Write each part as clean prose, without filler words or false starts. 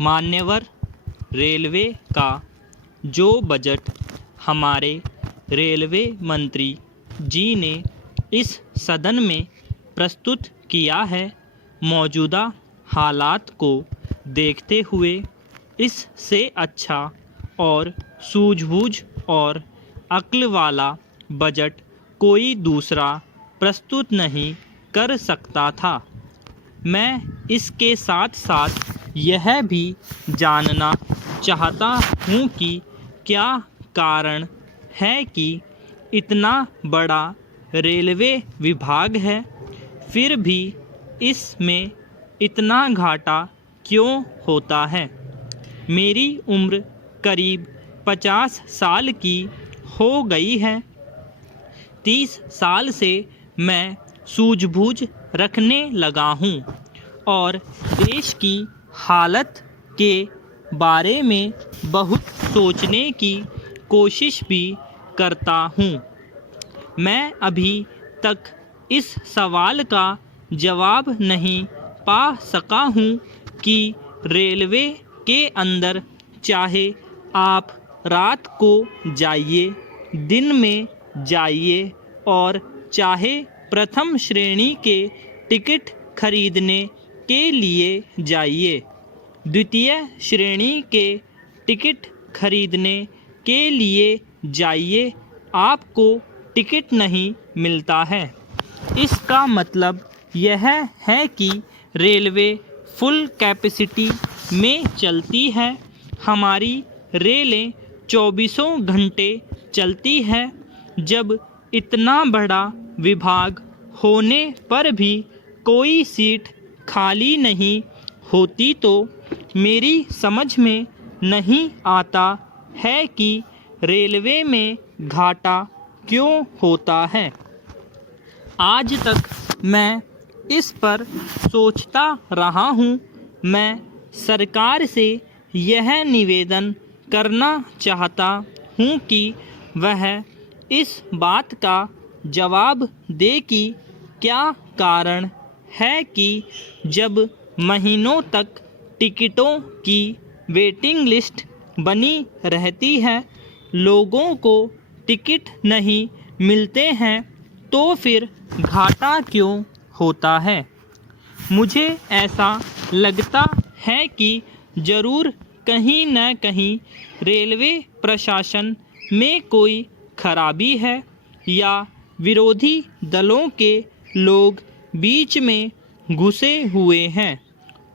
मान्यवर रेलवे का जो बजट हमारे रेलवे मंत्री जी ने इस सदन में प्रस्तुत किया है, मौजूदा हालात को देखते हुए इससे अच्छा और सूझबूझ और अक्ल वाला बजट कोई दूसरा प्रस्तुत नहीं कर सकता था। मैं इसके साथ साथ यह भी जानना चाहता हूँ कि क्या कारण है कि इतना बड़ा रेलवे विभाग है, फिर भी इसमें इतना घाटा क्यों होता है। मेरी उम्र करीब 50 साल की हो गई है। 30 साल से मैं सूझबूझ रखने लगा हूँ और देश की हालत के बारे में बहुत सोचने की कोशिश भी करता हूँ। मैं अभी तक इस सवाल का जवाब नहीं पा सका हूँ कि रेलवे के अंदर चाहे आप रात को जाइए, दिन में जाइए और चाहे प्रथम श्रेणी के टिकट खरीदने के लिए जाइए, द्वितीय श्रेणी के टिकट खरीदने के लिए जाइए, आपको टिकट नहीं मिलता है। इसका मतलब यह है कि रेलवे फुल कैपेसिटी में चलती है। हमारी रेलें 24 घंटे चलती है। जब इतना बड़ा विभाग होने पर भी कोई सीट खाली नहीं होती तो मेरी समझ में नहीं आता है कि रेलवे में घाटा क्यों होता है। आज तक मैं इस पर सोचता रहा हूँ। मैं सरकार से यह निवेदन करना चाहता हूँ कि वह इस बात का जवाब दे कि क्या कारण है कि जब महीनों तक टिकटों की वेटिंग लिस्ट बनी रहती है, लोगों को टिकट नहीं मिलते हैं, तो फिर घाटा क्यों होता है। मुझे ऐसा लगता है कि ज़रूर कहीं न कहीं रेलवे प्रशासन में कोई खराबी है या विरोधी दलों के लोग बीच में घुसे हुए हैं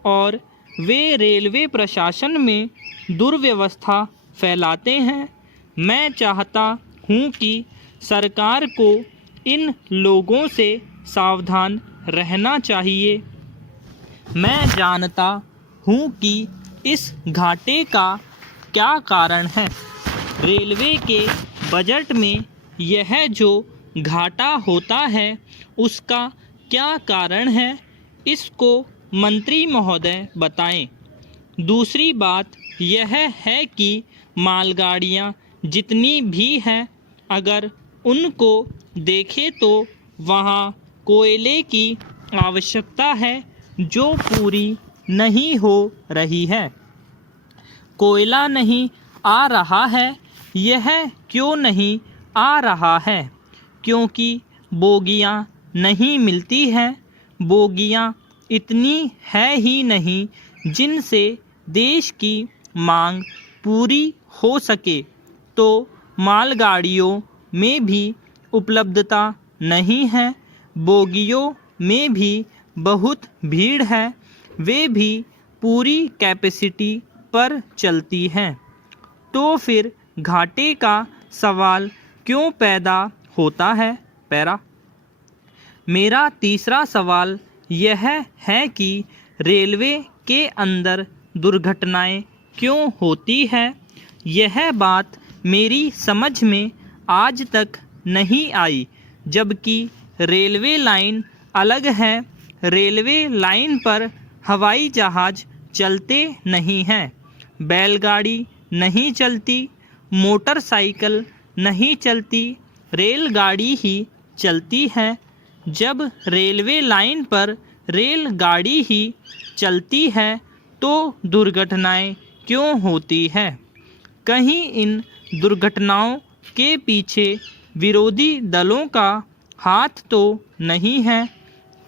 और वे रेलवे प्रशासन में दुर्व्यवस्था फैलाते हैं। मैं चाहता हूँ कि सरकार को इन लोगों से सावधान रहना चाहिए। मैं जानता हूँ कि इस घाटे का क्या कारण है। रेलवे के बजट में यह जो घाटा होता है उसका क्या कारण है, इसको मंत्री महोदय बताएं। दूसरी बात यह है कि मालगाड़ियाँ जितनी भी हैं, अगर उनको देखें तो वहाँ कोयले की आवश्यकता है जो पूरी नहीं हो रही है। कोयला नहीं आ रहा है। यह क्यों नहीं आ रहा है? क्योंकि बोगियां नहीं मिलती हैं। बोगियां इतनी है ही नहीं जिनसे देश की मांग पूरी हो सके। तो मालगाड़ियों में भी उपलब्धता नहीं है। बोगियों में भी बहुत भीड़ है। वे भी पूरी कैपेसिटी पर चलती हैं। तो फिर घाटे का सवाल क्यों पैदा होता है। पैरा मेरा तीसरा सवाल यह है कि रेलवे के अंदर दुर्घटनाएं क्यों होती है। यह बात मेरी समझ में आज तक नहीं आई, जबकि रेलवे लाइन अलग है। रेलवे लाइन पर हवाई जहाज़ चलते नहीं हैं, बैलगाड़ी नहीं चलती, मोटरसाइकिल नहीं चलती, रेलगाड़ी ही चलती है। जब रेलवे लाइन पर रेलगाड़ी ही चलती है तो दुर्घटनाएं क्यों होती है? कहीं इन दुर्घटनाओं के पीछे विरोधी दलों का हाथ तो नहीं है?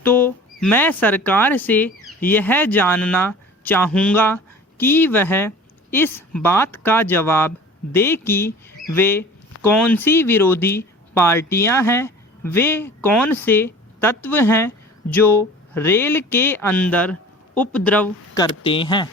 तो मैं सरकार से यह जानना चाहूँगा कि वह इस बात का जवाब दे कि वे कौन सी विरोधी पार्टियां हैं, वे कौन से तत्व हैं जो रेल के अंदर उपद्रव करते हैं।